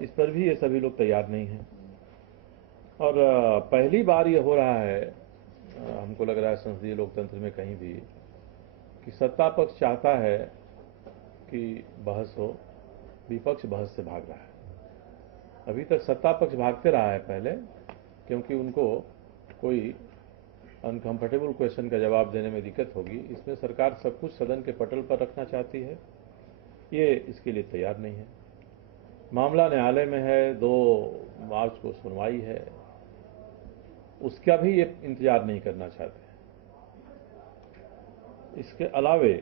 इस पर भी ये सभी लोग तैयार नहीं हैं। और पहली बार ये हो रहा है, हमको लग रहा है संसदीय लोकतंत्र में कहीं भी, कि सत्ता पक्ष चाहता है कि बहस हो, विपक्ष बहस से भाग रहा है। अभी तक सत्ता पक्ष भागते रहा है पहले, क्योंकि उनको कोई अनकंफर्टेबल क्वेश्चन का जवाब देने में दिक्कत होगी। इसमें सरकार सब कुछ सदन के पटल पर रखना चाहती है, ये इसके लिए तैयार नहीं है। मामला न्यायालय में है, 2 मार्च को सुनवाई है, उसका भी ये इंतजार नहीं करना चाहते। इसके अलावे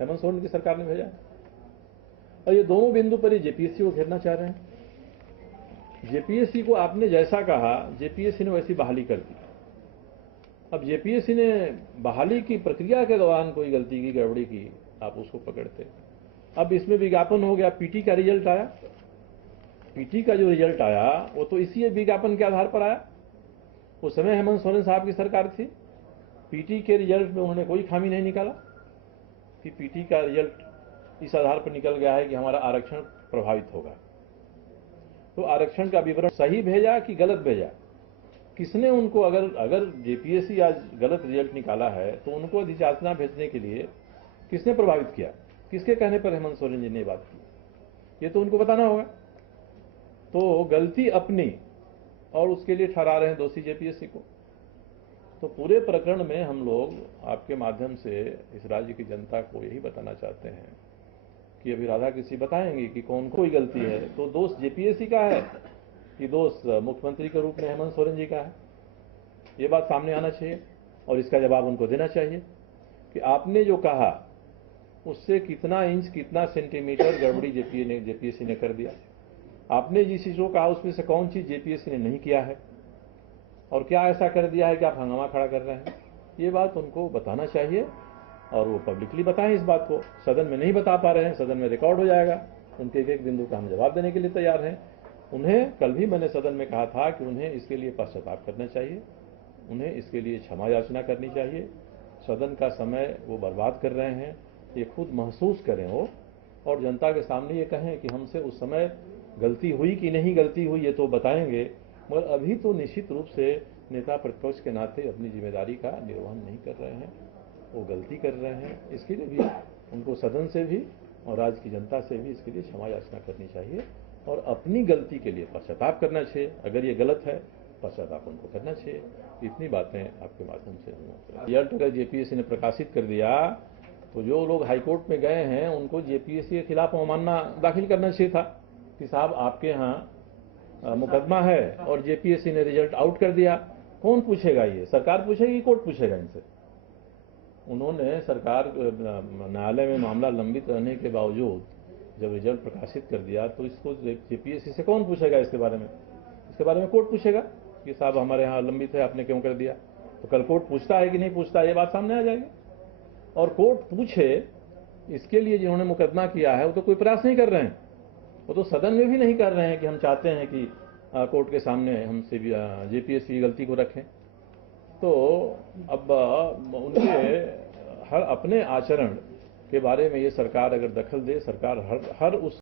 हेमंत सोरेन की सरकार ने भेजा, और ये दोनों बिंदु पर ही जेपीएससी को घेरना चाह रहे हैं। जेपीएससी को आपने जैसा कहा, जेपीएससी ने वैसी बहाली कर दी। अब जेपीएससी ने बहाली की प्रक्रिया के दौरान कोई गलती की, गड़बड़ी की, आप उसको पकड़ते। अब इसमें विज्ञापन हो गया, पीटी का रिजल्ट आया। पीटी का जो रिजल्ट आया वो तो इसी विज्ञापन के आधार पर आया। उस समय हेमंत सोरेन साहब की सरकार थी, पीटी के रिजल्ट में उन्होंने कोई खामी नहीं निकाला कि पीटी का रिजल्ट इस आधार पर निकल गया है कि हमारा आरक्षण प्रभावित होगा। तो आरक्षण का विवरण सही भेजा कि गलत भेजा, किसने उनको, अगर जेपीएससी आज गलत रिजल्ट निकाला है तो उनको अधिसूचना भेजने के लिए किसने प्रभावित किया, किसके कहने पर हेमंत सोरेन जी ने बात की, ये तो उनको बताना होगा। तो गलती अपनी, और उसके लिए ठहरा रहे हैं दोषी जेपीएससी को। तो पूरे प्रकरण में हम लोग आपके माध्यम से इस राज्य की जनता को यही बताना चाहते हैं कि अभी राधा कृषि बताएंगे कि कौन कोई गलती है, तो दोष जेपीएससी का है कि दोष मुख्यमंत्री के रूप में हेमंत सोरेन जी का है। ये बात सामने आना चाहिए और इसका जवाब उनको देना चाहिए कि आपने जो कहा उससे कितना इंच, कितना सेंटीमीटर गड़बड़ी जेपीएससी ने कर दिया। आपने जिस चीज को कहा उसमें से कौन चीज जेपीएससी ने नहीं किया है, और क्या ऐसा कर दिया है कि आप हंगामा खड़ा कर रहे हैं। ये बात उनको बताना चाहिए, और वो पब्लिकली बताएं इस बात को। सदन में नहीं बता पा रहे हैं, सदन में रिकॉर्ड हो जाएगा। उनके एक एक बिंदु का हम जवाब देने के लिए तैयार हैं। उन्हें कल भी मैंने सदन में कहा था कि उन्हें इसके लिए पश्चाताप करना चाहिए, उन्हें इसके लिए क्षमा याचना करनी चाहिए। सदन का समय वो बर्बाद कर रहे हैं, ये खुद महसूस करें वो, और जनता के सामने ये कहें कि हमसे उस समय गलती हुई कि नहीं गलती हुई, ये तो बताएंगे, मगर अभी तो निश्चित रूप से नेता प्रतिपक्ष के नाते अपनी जिम्मेदारी का निर्वहन नहीं कर रहे हैं, वो गलती कर रहे हैं। इसके लिए भी उनको सदन से भी और राज्य की जनता से भी इसके लिए क्षमा याचना करनी चाहिए, और अपनी गलती के लिए पश्चाताप करना चाहिए। अगर ये गलत है, पश्चाताप उनको करना चाहिए। इतनी बातें आपके माध्यम से हम रिजल्ट अगर जेपीएससी ने प्रकाशित कर दिया, तो जो लोग हाईकोर्ट में गए हैं उनको जेपीएससी के खिलाफ अवमानना दाखिल करना चाहिए था कि साहब आपके यहाँ मुकदमा है और जेपीएससी ने रिजल्ट आउट कर दिया। कौन पूछेगा? ये सरकार पूछेगी, कोर्ट पूछेगा इनसे। उन्होंने सरकार न्यायालय में मामला लंबित रहने के बावजूद जब रिजल्ट प्रकाशित कर दिया, तो इसको जेपीएससी से कौन पूछेगा इसके बारे में? इसके बारे में कोर्ट पूछेगा कि साहब हमारे यहाँ लंबित है, आपने क्यों कर दिया। तो कल कोर्ट पूछता है कि नहीं पूछता, ये बात सामने आ जाएगी। और कोर्ट पूछे, इसके लिए जिन्होंने मुकदमा किया है वो तो कोई प्रयास नहीं कर रहे हैं, वो तो सदन में भी नहीं कर रहे हैं कि हम चाहते हैं कि कोर्ट के सामने हमसे भी जेपीएससी की गलती को रखें। तो अब उनके हर अपने आचरण के बारे में ये सरकार अगर दखल दे, सरकार हर उस